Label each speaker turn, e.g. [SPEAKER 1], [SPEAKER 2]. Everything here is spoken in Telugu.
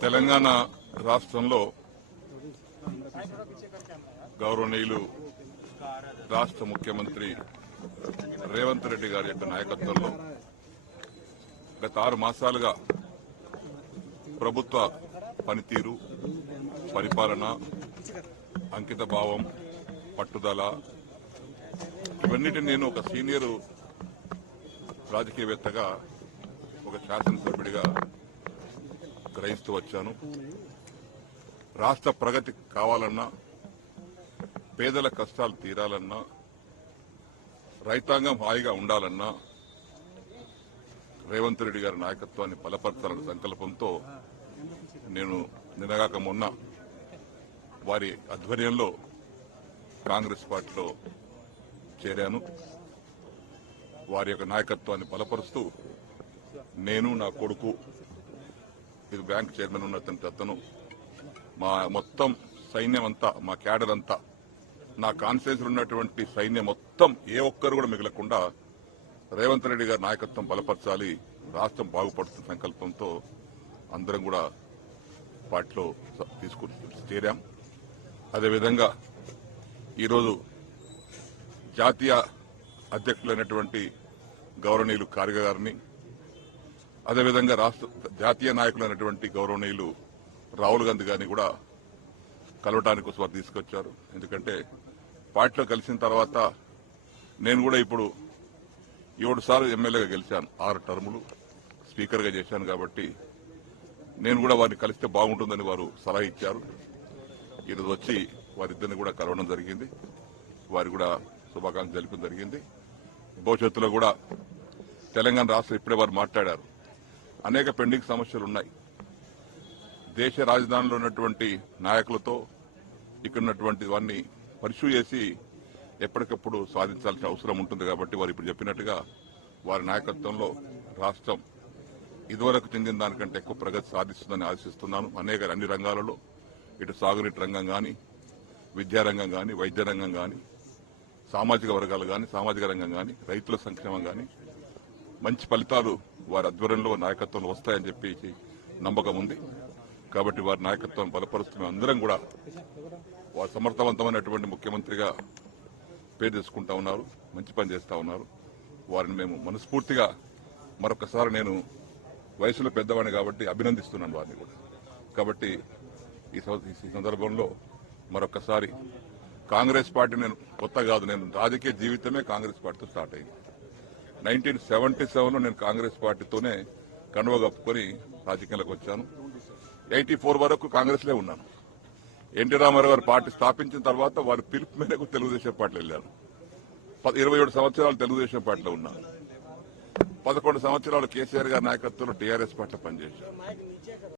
[SPEAKER 1] తెలంగాణ రాష్ట్రంలో గౌరవనీయులు రాష్ట్ర ముఖ్యమంత్రి రేవంత్ రెడ్డి గారి యొక్క నాయకత్వంలో గత ఆరు మాసాలుగా ప్రభుత్వ పనితీరు పరిపాలన అంకిత భావం పట్టుదల ఇవన్నిటిని నేను ఒక సీనియర్ రాజకీయవేత్తగా ఒక శాసనసభ్యుడిగా గ్రహిస్తూ వచ్చాను. రాష్ట్ర ప్రగతి కావాలన్నా పేదల కష్టాలు తీరాలన్నా రైతాంగం హాయిగా ఉండాలన్నా రేవంత్ రెడ్డి గారి నాయకత్వాన్ని బలపరచాలన్న సంకల్పంతో నేను నినగాక మొన్న వారి ఆధ్వర్యంలో కాంగ్రెస్ పార్టీలో చేరాను. వారి యొక్క నాయకత్వాన్ని బలపరుస్తూ నేను నా కొడుకు ఇది బ్యాంక్ చైర్మన్ ఉన్నటువంటి అతను మా మొత్తం సైన్యం అంతా మా క్యాడర్ అంతా నా కాన్ఫరెన్స్ ఉన్నటువంటి సైన్యం మొత్తం ఏ ఒక్కరు కూడా మిగలకుండా రేవంత్ రెడ్డి గారి నాయకత్వం బలపరచాలి రాష్ట్రం బాగుపడుతున్న సంకల్పంతో అందరం కూడా పార్టీలో తీసుకుని చేరాం. అదేవిధంగా ఈరోజు జాతీయ అధ్యక్షులైనటువంటి గౌరవనీయులు కార్గ గారిని అదేవిధంగా రాష్ట్ర జాతీయ నాయకులైనటువంటి గౌరవనీయులు రాహుల్ గాంధీ గారిని కూడా కలవటానికి కోసం వారు తీసుకొచ్చారు. ఎందుకంటే పార్టీలో కలిసిన తర్వాత నేను కూడా ఇప్పుడు ఏడు సార్లు ఎమ్మెల్యేగా గెలిచాను. ఆరు టర్ములు స్పీకర్గా చేశాను కాబట్టి నేను కూడా వారిని కలిస్తే బాగుంటుందని వారు సలహా ఇచ్చారు. ఈరోజు వచ్చి వారిద్దరిని కూడా కలవడం జరిగింది. వారి కూడా శుభాకాంక్షలు తెలిపడం జరిగింది. భవిష్యత్తులో కూడా తెలంగాణ రాష్ట్రం ఇప్పుడే వారు మాట్లాడారు. అనేక పెండింగ్ సమస్యలు ఉన్నాయి. దేశ రాజధానిలో ఉన్నటువంటి నాయకులతో ఇక్కడ ఉన్నటువంటి వారిని పరిశూ చేసి ఎప్పటికప్పుడు సాధించాల్సిన అవసరం ఉంటుంది కాబట్టి వారు ఇప్పుడు చెప్పినట్టుగా వారి నాయకత్వంలో రాష్ట్రం ఇదివరకు చెందిన దానికంటే ఎక్కువ ప్రగతి సాధిస్తుందని ఆశిస్తున్నాను. అనేక అన్ని రంగాలలో ఇటు సాగునీటి రంగం కానీ విద్యారంగం కానీ వైద్య రంగం కానీ సామాజిక వర్గాలు కానీ సామాజిక రంగం కానీ రైతుల సంక్షేమం కానీ మంచి ఫలితాలు వారి ఆధ్వర్యంలో నాయకత్వంలో వస్తాయని చెప్పి నమ్మకం ఉంది. కాబట్టి వారి నాయకత్వం బలపరుస్తున్న అందరం కూడా వారు సమర్థవంతమైనటువంటి ముఖ్యమంత్రిగా పేరు తెచ్చుకుంటా ఉన్నారు మంచి పని చేస్తూ ఉన్నారు. వారిని మేము మనస్ఫూర్తిగా మరొకసారి నేను వయసులో పెద్దవాడిని కాబట్టి అభినందిస్తున్నాను వారిని కూడా. కాబట్టి ఈ ఈ సందర్భంలో మరొకసారి కాంగ్రెస్ పార్టీ నేను కొత్త కాదు నేను రాజకీయ జీవితమే కాంగ్రెస్ పార్టీతో స్టార్ట్ అయింది. నైన్టీన్ సెవెంటీ సెవెన్ నేను కాంగ్రెస్ పార్టీతోనే కనువ కప్పుకొని రాజకీయాలకు వచ్చాను. ఎయిటీ ఫోర్ వరకు కాంగ్రెస్లే ఉన్నాను. ఎన్టీ రామారావు గారు పార్టీ స్థాపించిన తర్వాత వారి పిలుపు మేరకు తెలుగుదేశం పార్టీలో వెళ్ళాను ఇరవై ఏడు సంవత్సరాలు తెలుగుదేశం పార్టీలో ఉన్నాను. పదకొండు సంవత్సరాలు కేసీఆర్ గారి నాయకత్వంలో టీఆర్ఎస్ పార్టీలో పనిచేశాను.